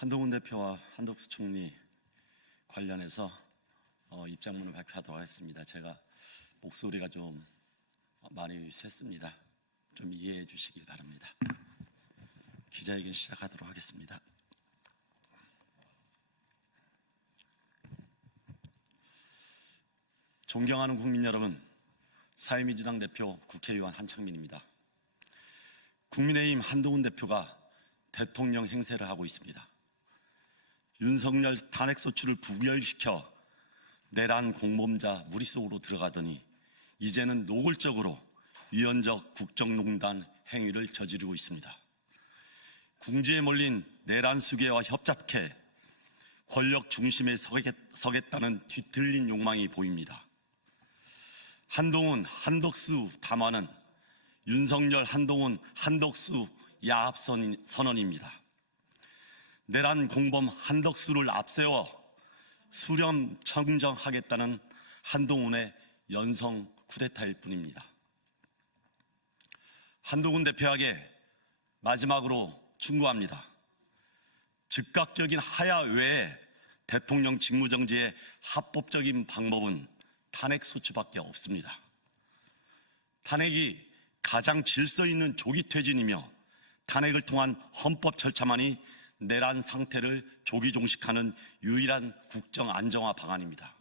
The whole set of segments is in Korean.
한동훈 대표와 한덕수 총리 관련해서 입장문을 발표하도록 하겠습니다. 제가 목소리가 좀 많이 샜습니다. 좀 이해해 주시기 바랍니다. 기자회견 시작하도록 하겠습니다. 존경하는 국민 여러분, 사회민주당 대표 국회의원 한창민입니다. 국민의힘 한동훈 대표가 대통령 행세를 하고 있습니다. 윤석열 탄핵소추를 부결시켜 내란 공범자 무리속으로 들어가더니 이제는 노골적으로 위헌적 국정농단 행위를 저지르고 있습니다. 궁지에 몰린 내란 수괴와 협잡해 권력 중심에 서겠다는 뒤틀린 욕망이 보입니다. 한동훈, 한덕수 담화는 윤석열, 한동훈, 한덕수 야합 선언입니다. 내란 공범 한덕수를 앞세워 수렴 청정하겠다는 한동훈의 연성 쿠데타일 뿐입니다. 한동훈 대표에게 마지막으로 충고합니다. 즉각적인 하야 외에 대통령 직무정지의 합법적인 방법은 탄핵소추밖에 없습니다. 탄핵이 가장 질서 있는 조기 퇴진이며 탄핵을 통한 헌법 절차만이 내란 상태를 조기 종식하는 유일한 국정 안정화 방안입니다.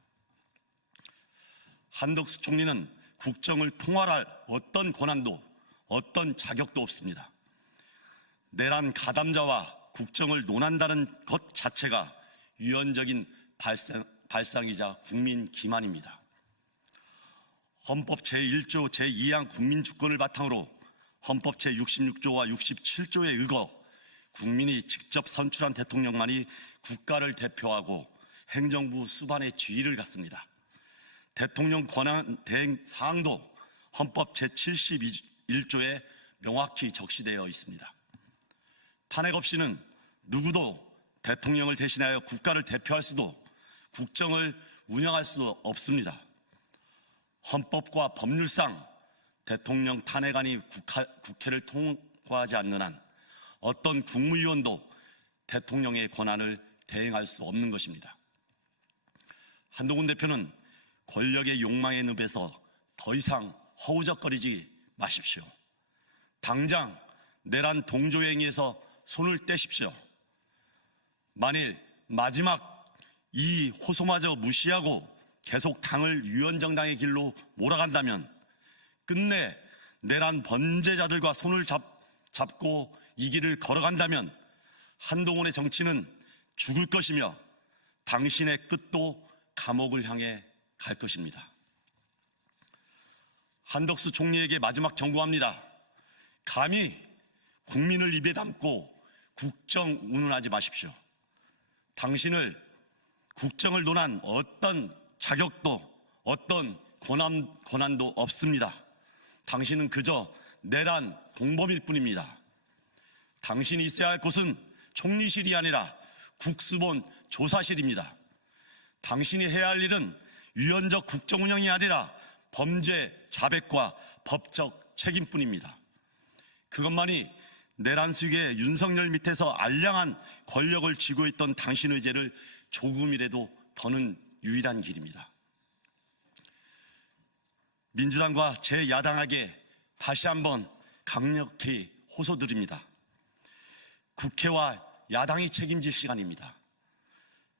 한덕수 총리는 국정을 통할할 어떤 권한도 어떤 자격도 없습니다. 내란 가담자와 국정을 논한다는 것 자체가 위헌적인 발상이자 국민 기만입니다. 헌법 제1조 제2항 국민주권을 바탕으로 헌법 제66조와 67조에 의거 국민이 직접 선출한 대통령만이 국가를 대표하고 행정부 수반의 지위를 갖습니다. 대통령 권한 대행 사항도 헌법 제71조에 명확히 적시되어 있습니다. 탄핵 없이는 누구도 대통령을 대신하여 국가를 대표할 수도 국정을 운영할 수 없습니다. 헌법과 법률상 대통령 탄핵안이 국회를 통과하지 않는 한 어떤 국무위원도 대통령의 권한을 대행할 수 없는 것입니다. 한동훈 대표는 권력의 욕망의 늪에서 더 이상 허우적거리지 마십시오. 당장 내란 동조행위에서 손을 떼십시오. 만일 마지막 이 호소마저 무시하고 계속 당을 위헌정당의 길로 몰아간다면 끝내 내란 범죄자들과 손을 잡고 이 길을 걸어간다면 한동훈의 정치는 죽을 것이며 당신의 끝도 감옥을 향해 갈 것입니다. 한덕수 총리에게 마지막 경고합니다. 감히 국민을 입에 담고 국정 운운하지 마십시오. 당신을 국정을 논한 어떤 자격도 어떤 권한도 없습니다. 당신은 그저 내란 공범일 뿐입니다. 당신이 있어야 할 곳은 총리실이 아니라 국수본 조사실입니다. 당신이 해야 할 일은 위헌적 국정 운영이 아니라 범죄 자백과 법적 책임뿐입니다. 그것만이 내란 수괴 윤석열 밑에서 알량한 권력을 쥐고 있던 당신의 죄를 조금이라도 더는 유일한 길입니다. 민주당과 제 야당에게 다시 한번 강력히 호소드립니다. 국회와 야당이 책임질 시간입니다.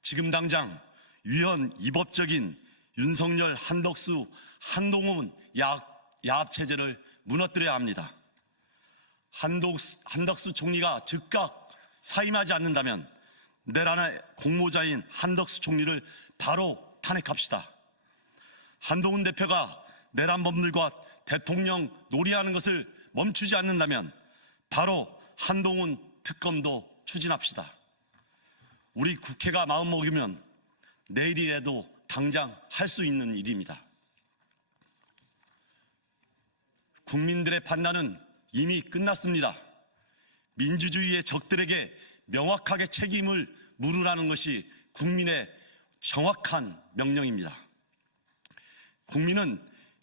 지금 당장 위헌 위법적인 윤석열, 한덕수, 한동훈 야합체제를 무너뜨려야 합니다. 한덕수 총리가 즉각 사임하지 않는다면 내란의 공모자인 한덕수 총리를 바로 탄핵합시다. 한동훈 대표가 내란범들과 대통령 놀이하는 것을 멈추지 않는다면 바로 한동훈 특검도 추진합시다. 우리 국회가 마음먹으면 내일이라도 당장 할 수 있는 일입니다. 국민들의 판단은 이미 끝났습니다. 민주주의의 적들에게 명확하게 책임을 물으라는 것이 국민의 정확한 명령입니다. 국민은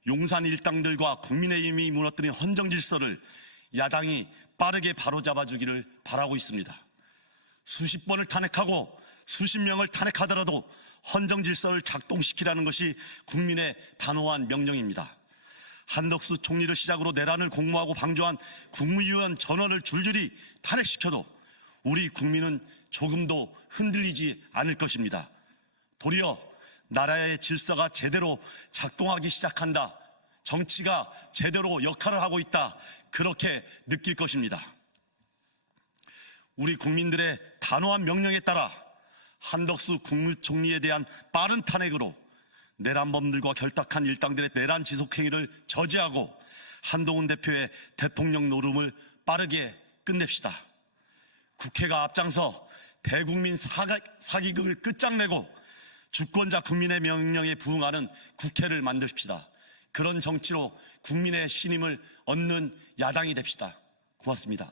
용산 일당들과 국민의힘이 무너뜨린 헌정 질서를 야당이 빠르게 바로잡아주기를 바라고 있습니다. 수십 번을 탄핵하고 수십 명을 탄핵하더라도 헌정 질서를 작동시키라는 것이 국민의 단호한 명령입니다. 한덕수 총리를 시작으로 내란을 공모하고 방조한 국무위원 전원을 줄줄이 탄핵시켜도 우리 국민은 조금도 흔들리지 않을 것입니다. 도리어 나라의 질서가 제대로 작동하기 시작한다, 정치가 제대로 역할을 하고 있다, 그렇게 느낄 것입니다. 우리 국민들의 단호한 명령에 따라 한덕수 국무총리에 대한 빠른 탄핵으로 내란범들과 결탁한 일당들의 내란 지속행위를 저지하고 한동훈 대표의 대통령 노름을 빠르게 끝냅시다. 국회가 앞장서 대국민 사기극을 끝장내고 주권자 국민의 명령에 부응하는 국회를 만드십시다. 그런 정치로 국민의 신임을 얻는 야당이 됩시다. 고맙습니다.